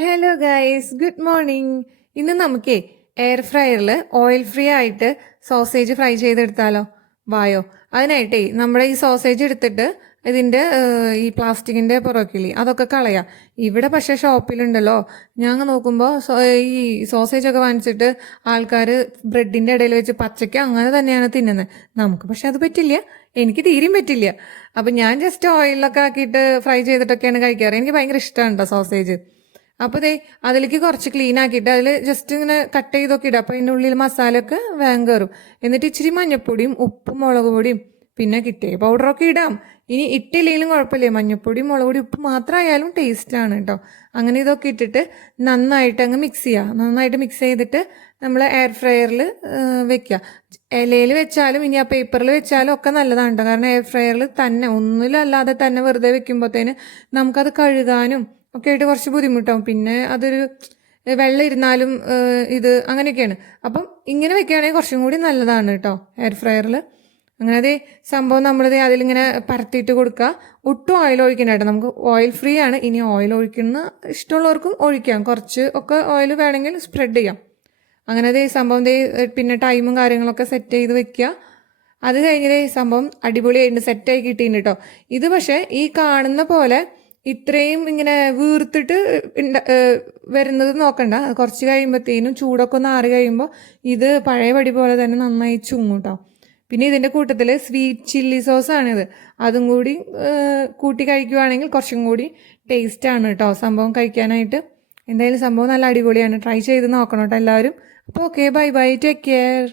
Hello guys good morning ഇന്ന് നമുക്കേ air ഫ്രയറിൽ ഓയിൽ ഫ്രീ ആയിട്ട് സോസേജ് ഫ്രൈ ചെയ്തെടുത്താലോ? വായോ. അതിനായിട്ടേ നമ്മുടെ ഈ സോസേജ് എടുത്തിട്ട് ഇതിന്റെ ഈ പ്ലാസ്റ്റിക്കിന്റെ പുറക്കിളി അതൊക്കെ കളയാം. ഇവിടെ പക്ഷേ ഷോപ്പിലുണ്ടല്ലോ. ഞാൻ നോക്കുമ്പോൾ ഈ സോസേജ് ഒക്കെ വാങ്ങിച്ചിട്ട് ആൾക്കാർ ബ്രെഡിന്റെ ഇടയിൽ വെച്ച് പച്ചയ്ക്ക് അങ്ങനെ തന്നെയാണ് തിന്നുന്നത് നമുക്ക് പക്ഷെ അത് പറ്റില്ല. എനിക്ക് തീരെയും പറ്റില്ല. അപ്പം ഞാൻ ജസ്റ്റ് ഓയിലൊക്കെ ആക്കിയിട്ട് ഫ്രൈ ചെയ്തിട്ടൊക്കെയാണ് കഴിക്കാറ്. എനിക്ക് ഭയങ്കര ഇഷ്ടമാണ് കേട്ടോ സോസേജ് അപ്പോൾ ദേ അതിലേക്ക് കുറച്ച് ക്ലീൻ ആക്കിയിട്ട് അതിൽ ജസ്റ്റ് ഇങ്ങനെ കട്ട് ചെയ്തൊക്കെ ഇടുക അപ്പോൾ അതിന്റെ ഉള്ളിൽ മസാലയൊക്കെ വേഗം കയറും എന്നിട്ട് ഇച്ചിരി മഞ്ഞപ്പൊടിയും ഉപ്പും മുളക് പൊടിയും പിന്നെ കിട്ടിയ പൗഡറൊക്കെ ഇടാം. ഇനി ഇട്ടില്ലെങ്കിലും കുഴപ്പമില്ല. മഞ്ഞപ്പൊടി മുളക് പൊടി ഉപ്പ് മാത്രമായാലും ടേസ്റ്റാണ് കേട്ടോ അങ്ങനെ ഇതൊക്കെ ഇട്ടിട്ട് നന്നായിട്ട് അങ്ങ് മിക്സ് ചെയ്യുക നന്നായിട്ട് മിക്സ് ചെയ്തിട്ട് നമ്മൾ എയർ ഫ്രയറിൽ വെക്കുക ഇലയിൽ വെച്ചാലും ഇനി ആ പേപ്പറിൽ വെച്ചാലും ഒക്കെ നല്ലതാണ് കേട്ടോ കാരണം എയർ ഫ്രയറിൽ തന്നെ ഒന്നിലല്ലാതെ തന്നെ വെറുതെ വെക്കുമ്പോഴത്തേന് നമുക്കത് കഴുകാനും ഒക്കെ ആയിട്ട് കുറച്ച് ബുദ്ധിമുട്ടാവും. പിന്നെ അതൊരു വെള്ളം ഇരുന്നാലും ഇത് അങ്ങനെയൊക്കെയാണ്. അപ്പം ഇങ്ങനെ വെക്കുകയാണെങ്കിൽ കുറച്ചും കൂടി നല്ലതാണ് കേട്ടോ എയർ ഫ്രയറിൽ അങ്ങനെ അതേ സംഭവം നമ്മളിത് അതിലിങ്ങനെ പരത്തിയിട്ട് കൊടുക്കുക. ഒട്ടും ഓയിൽ ഒഴിക്കണ്ട കേട്ടോ നമുക്ക് ഓയിൽ ഫ്രീ ആണ്. ഇനി ഓയിൽ ഒഴിക്കുന്ന ഇഷ്ടമുള്ളവർക്കും ഒഴിക്കാം. കുറച്ച് ഒക്കെ ഓയിൽ വേണമെങ്കിൽ സ്പ്രെഡ് ചെയ്യാം. അങ്ങനെ അതേ സംഭവം ദേ പിന്നെ ടൈമും കാര്യങ്ങളൊക്കെ സെറ്റ് ചെയ്ത് വെക്കുക. അത് കഴിഞ്ഞ് ദേ സംഭവം അടിപൊളിയായിട്ട് സെറ്റായി കിട്ടിയിട്ടുണ്ട് കേട്ടോ ഇത് പക്ഷേ ഈ കാണുന്ന പോലെ ഇത്രയും ഇങ്ങനെ വീർത്തിട്ട് വരുന്നത് നോക്കണ്ട. കുറച്ച് കഴിയുമ്പോഴത്തേനും ചൂടൊക്കെ ഒന്ന് ആറി കഴിയുമ്പോൾ ഇത് പഴയ പടി പോലെ തന്നെ നന്നായി ചുങ്ങും കേട്ടോ പിന്നെ ഇതിന്റെ കൂട്ടത്തിൽ സ്വീറ്റ് ചില്ലി സോസാണിത് അതും കൂടി കൂട്ടി കഴിക്കുവാണെങ്കിൽ കുറച്ചും കൂടി ടേസ്റ്റാണ് കേട്ടോ സംഭവം കഴിക്കാനായിട്ട്. എന്തായാലും സംഭവം നല്ല അടിപൊളിയാണ്. ട്രൈ ചെയ്ത് നോക്കണം കേട്ടോ എല്ലാവരും. അപ്പോൾ okay bye bye take care